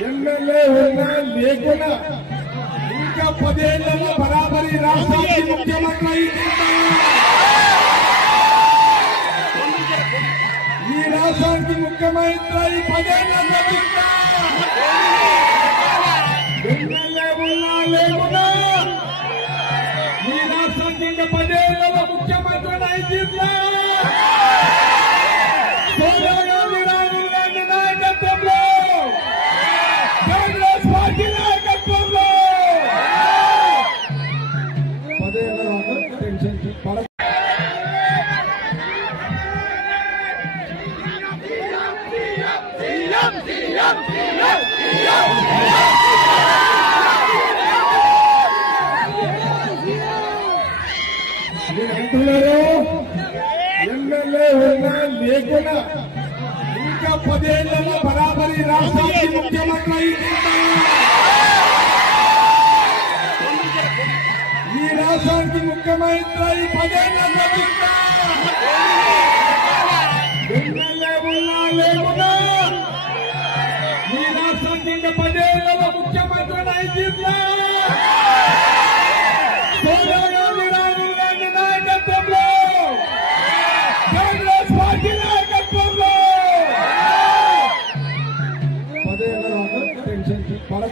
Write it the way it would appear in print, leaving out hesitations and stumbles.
MLA ఉన్నా లేకున్నా ఇంకా 10 ఏళ్లలో బరాబరి రాష్ట్రానికి ముఖ్యమంత్రి ఈ రాష్ట్రానికి ముఖ్యమంత్రి 10 ఏళ్లలో ఎమ్మెల్యే ఉన్నా లేకున్నా ఈ రాష్ట్రానికి ఇంకా 10 ఏళ్లలో ముఖ్యమంత్రి అయితే సోనియా గాంధీ రాహుల్ గాంధీ నాయకత్వంలో కాంగ్రెస్ పార్టీ నాయకత్వంలో 10 ఏళ్లలో టెన్షన్ పడ ఎమ్మెల్యే ఉన్నా లేకున్నా ఇంకా 10 ఏళ్లలో బరాబరి రాష్ట్రానికి ముఖ్యమంత్రి ఈ రాష్ట్రానికి ముఖ్యమంత్రి 10 ఏళ్లలో ఎమ్మెల్యే ఉన్నా లేకున్నా ఈ రాష్ట్రానికి ఇంకా 10 ఏళ్లలో ముఖ్యమంత్రి అయితే